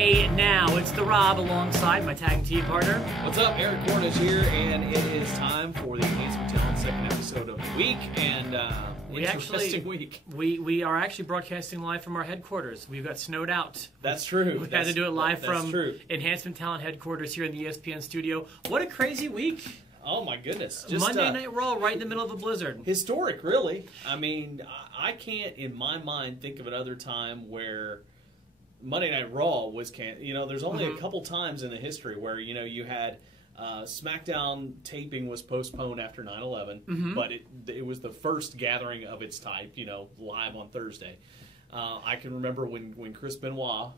Hey, now it's the Rob alongside my tag team partner. What's up? Eric Cornish here, and it is time for the Enhancement Talent second episode of the week, and interesting week. We are actually broadcasting live from our headquarters. We got snowed out. That's true. We had to do it live from Enhancement Talent headquarters here in the ESPN studio. What a crazy week. Oh my goodness. Just Monday Night Raw right in the middle of a blizzard. Historic, really. I mean, I can't, in my mind, think of another time where Monday Night Raw was there's only a couple times in the history where, you had SmackDown taping was postponed after 9/11, but it was the first gathering of its type, live on Thursday. I can remember when Chris Benoit,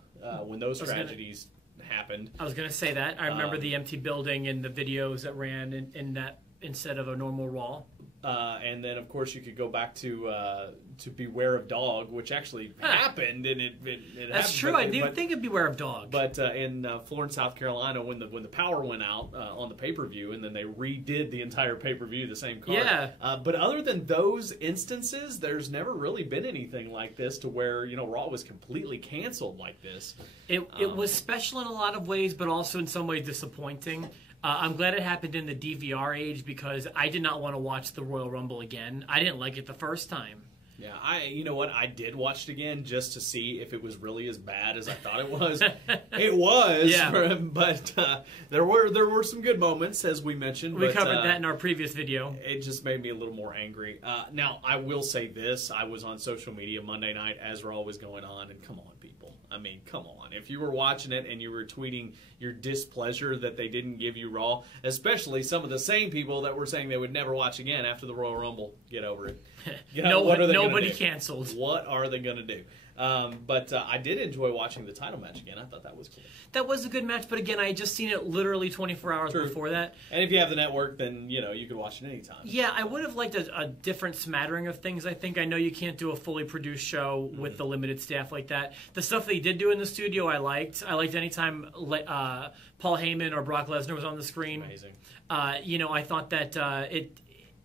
when those tragedies happened. I was going to say that. I remember the empty building and the videos that ran in that instead of a normal Raw. And then, of course, you could go back to Beware of Dog, which actually happened, and it That's happened, true. I didn't think of Beware of Dog. But in Florence, South Carolina, when the power went out on the pay-per-view, and then they redid the entire pay-per-view, the same card. Yeah. But other than those instances, there's never really been anything like this to where Raw was completely canceled like this. It was special in a lot of ways, but also in some ways disappointing. I'm glad it happened in the DVR age because I did not want to watch the Royal Rumble again. I didn't like it the first time. Yeah, you know what? I did watch it again just to see if it was really as bad as I thought it was. It was, yeah. But there were some good moments, as we mentioned. We covered that in our previous video. It just made me a little more angry. Now, I will say this. I was on social media Monday night as Raw was going on, and come on, people. I mean, come on. If you were watching it and you were tweeting your displeasure that they didn't give you Raw, especially some of the same people that were saying they would never watch again after the Royal Rumble, get over it. Nobody canceled. What are they going to do? But I did enjoy watching the title match again. I thought that was cool. That was a good match, but again, I had just seen it literally 24 hours before that. And if you have the network, then you could watch it anytime. Yeah, I would have liked a different smattering of things. I think I know you can't do a fully produced show with the limited staff like that. The stuff they did do in the studio, I liked. I liked anytime Paul Heyman or Brock Lesnar was on the screen. Amazing. I thought that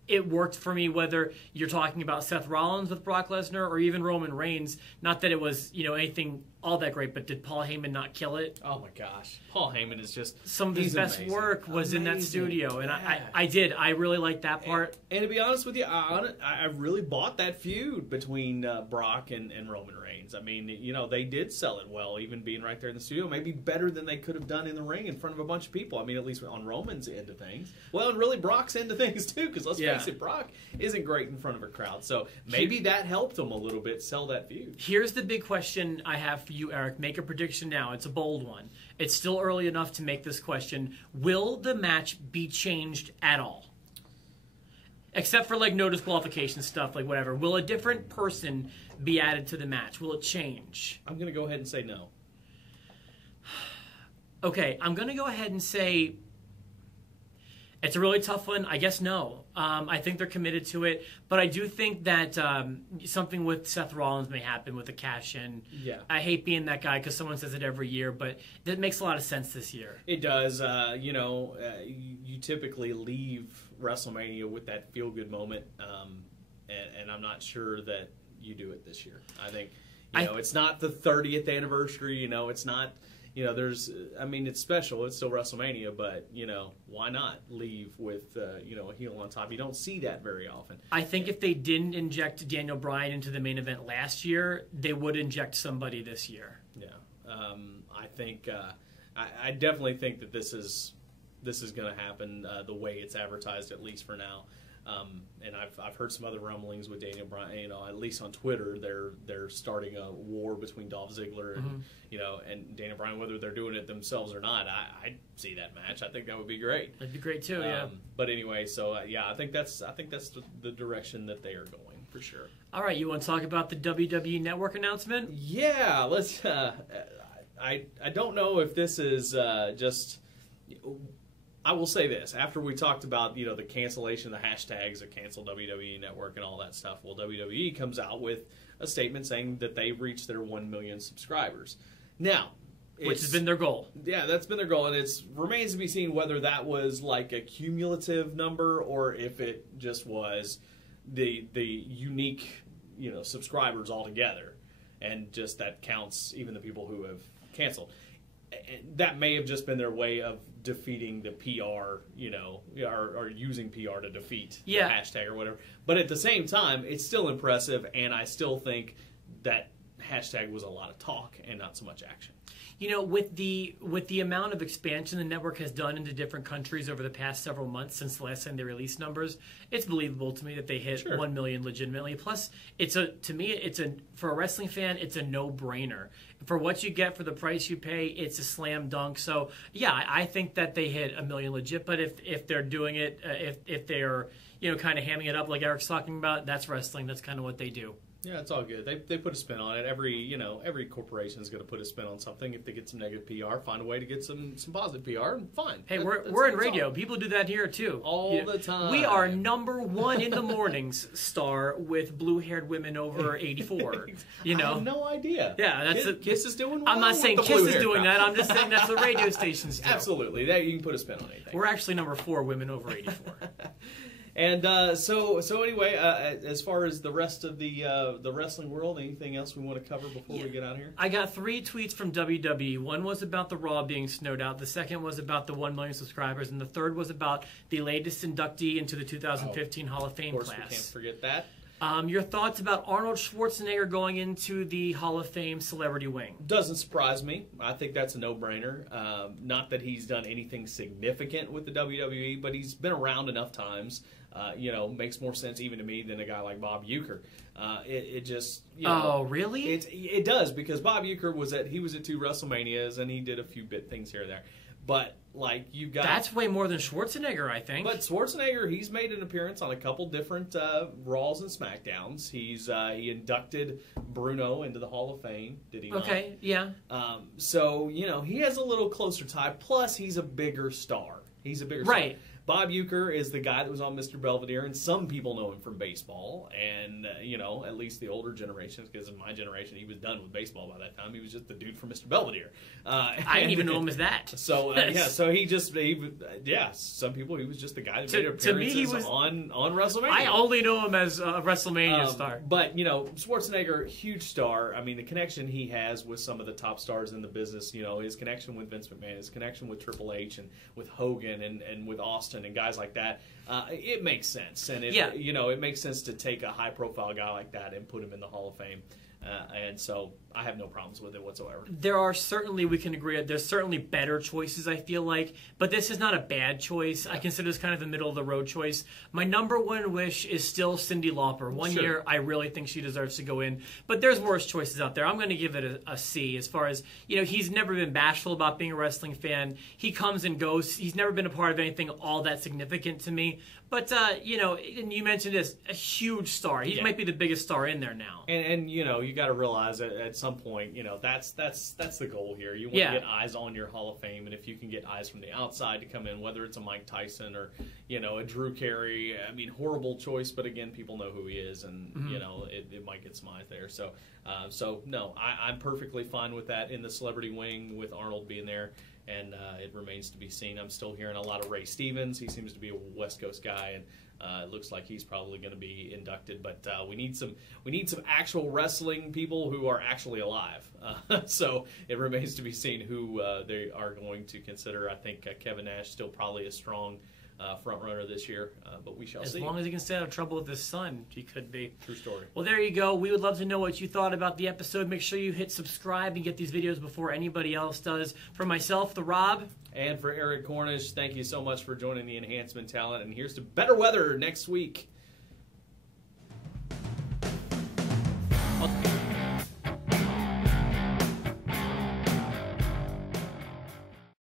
it worked for me whether you're talking about Seth Rollins with Brock Lesnar or even Roman Reigns. Not that it was, anything all that great, but did Paul Heyman not kill it? Oh my gosh. Paul Heyman is just... Some of his best work was in that studio, and I did. I really liked that part. And to be honest with you, I really bought that feud between Brock and Roman Reigns. I mean, they did sell it well, even being right there in the studio. Maybe better than they could have done in the ring in front of a bunch of people. I mean, at least on Roman's end of things. Well, and really Brock's end of things, too, because let's face it, Brock isn't great in front of a crowd. So maybe that helped them a little bit sell that feud. Here's the big question I have for you, Eric. Make a prediction now. It's a bold one. It's still early enough to make this question. Will the match be changed at all? Except for no disqualification stuff, whatever. Will a different person be added to the match? Will it change? I'm going to go ahead and say no. Okay, I'm going to go ahead and say it's a really tough one. I guess no. I think they're committed to it. But I do think that something with Seth Rollins may happen with the cash-in. Yeah. I hate being that guy because someone says it every year, but that makes a lot of sense this year. It does. You typically leave WrestleMania with that feel-good moment, and I'm not sure that you do it this year. I think, it's not the 30th anniversary. It's not... it's special. It's still WrestleMania, but, why not leave with, a heel on top? You don't see that very often. I think if they didn't inject Daniel Bryan into the main event last year, they would inject somebody this year. Yeah. I think, I definitely think that this is going to happen the way it's advertised, at least for now. And I've heard some other rumblings with Daniel Bryan. At least on Twitter, they're starting a war between Dolph Ziggler and and Daniel Bryan. Whether they're doing it themselves or not, I'd see that match. I think that would be great. That'd be great too. Yeah. But anyway, so I think that's the direction that they are going for sure. All right, you want to talk about the WWE Network announcement? Yeah, let's. I don't know if this is just. I will say this. After we talked about, the cancellation, the hashtags of cancel WWE Network and all that stuff, well, WWE comes out with a statement saying that they've reached their 1 million subscribers. Now, which has been their goal. Yeah, that's been their goal, and it remains to be seen whether that was like a cumulative number or if it just was the unique, subscribers altogether, and just that counts even the people who have canceled. that may have just been their way of defeating the PR, or using PR to defeat the hashtag or whatever. But at the same time, it's still impressive, and I still think that hashtag was a lot of talk and not so much action. With the amount of expansion the network has done into different countries over the past several months since the last time they released numbers, it's believable to me that they hit 1 million legitimately. Plus, for a wrestling fan, it's a no-brainer. For what you get for the price you pay, it's a slam dunk. So, yeah, I think that they hit 1 million legit. But if they're doing it, if they're kind of hamming it up like Eric's talking about, that's wrestling. That's kind of what they do. Yeah, it's all good. They put a spin on it. Every corporation is going to put a spin on something. If they get some negative PR, find a way to get some positive PR, and fine. Hey, we're in radio. People do that here too. All the time. We are #1 in the mornings star with blue-haired women over 84. I have no idea. Yeah, Kiss is doing well. I'm not saying Kiss is doing that. I'm just saying that's what radio stations do. Absolutely. You can put a spin on anything. We're actually #4 women over 84. And so anyway, as far as the rest of the wrestling world, anything else we want to cover before we get out of here? I got 3 tweets from WWE. One was about the Raw being snowed out. The second was about the 1 million subscribers. And the third was about the latest inductee into the 2015 Hall of Fame class. Of course, we can't forget that. Your thoughts about Arnold Schwarzenegger going into the Hall of Fame celebrity wing? Doesn't surprise me. I think that's a no-brainer. Not that he's done anything significant with the WWE, but he's been around enough times. Makes more sense even to me than a guy like Bob Uecker. It just oh really? It does, because Bob Uecker was at 2 WrestleManias and he did a few bit things here and there. But you got that's way more than Schwarzenegger, I think. But Schwarzenegger, he's made an appearance on a couple different Raws and SmackDowns. He inducted Bruno into the Hall of Fame. Did he not? Okay, yeah. So he has a little closer tie. Plus, he's a bigger star. Right. Star. Bob Uecker is the guy that was on Mr. Belvedere, and some people know him from baseball, and, at least the older generations, because in my generation, he was done with baseball by that time. He was just the dude from Mr. Belvedere. I didn't even know him as that. So, some people, he was just the guy that made appearances to me, he was, on WrestleMania. I only know him as a WrestleMania star. But, Schwarzenegger, huge star. I mean, the connection he has with some of the top stars in the business, his connection with Vince McMahon, his connection with Triple H and with Hogan and with Austin and guys like that, it makes sense. And it makes sense to take a high-profile guy like that and put him in the Hall of Fame. And so I have no problems with it whatsoever. There are certainly, we can agree, there's certainly better choices, I feel like. But this is not a bad choice. I consider this kind of the middle-of-the-road choice. My #1 wish is still Cyndi Lauper. One year, I really think she deserves to go in. But there's worse choices out there. I'm going to give it a C as far as, he's never been bashful about being a wrestling fan. He comes and goes. He's never been a part of anything all that significant to me. But, and you mentioned this, a huge star. He might be the biggest star in there now. And you got to realize that at some point, that's the goal here. You want to get eyes on your Hall of Fame, and if you can get eyes from the outside to come in, whether it's a Mike Tyson or, a Drew Carey, I mean, horrible choice, but again, people know who he is, and, it might get some eyes there. So, no, I'm perfectly fine with that in the celebrity wing with Arnold being there. And it remains to be seen. I'm still hearing a lot of Ray Stevens. He seems to be a West Coast guy, and it looks like he's probably going to be inducted. But we need some actual wrestling people who are actually alive. So it remains to be seen who they are going to consider. I think Kevin Nash still probably a strong front runner this year, but we shall see. As long as he can stay out of trouble with his son, he could be. True story. Well, there you go. We would love to know what you thought about the episode. Make sure you hit subscribe and get these videos before anybody else does. For myself, the Rob. And for Eric Cornish, thank you so much for joining the Enhancement Talent. And here's to better weather next week. Okay.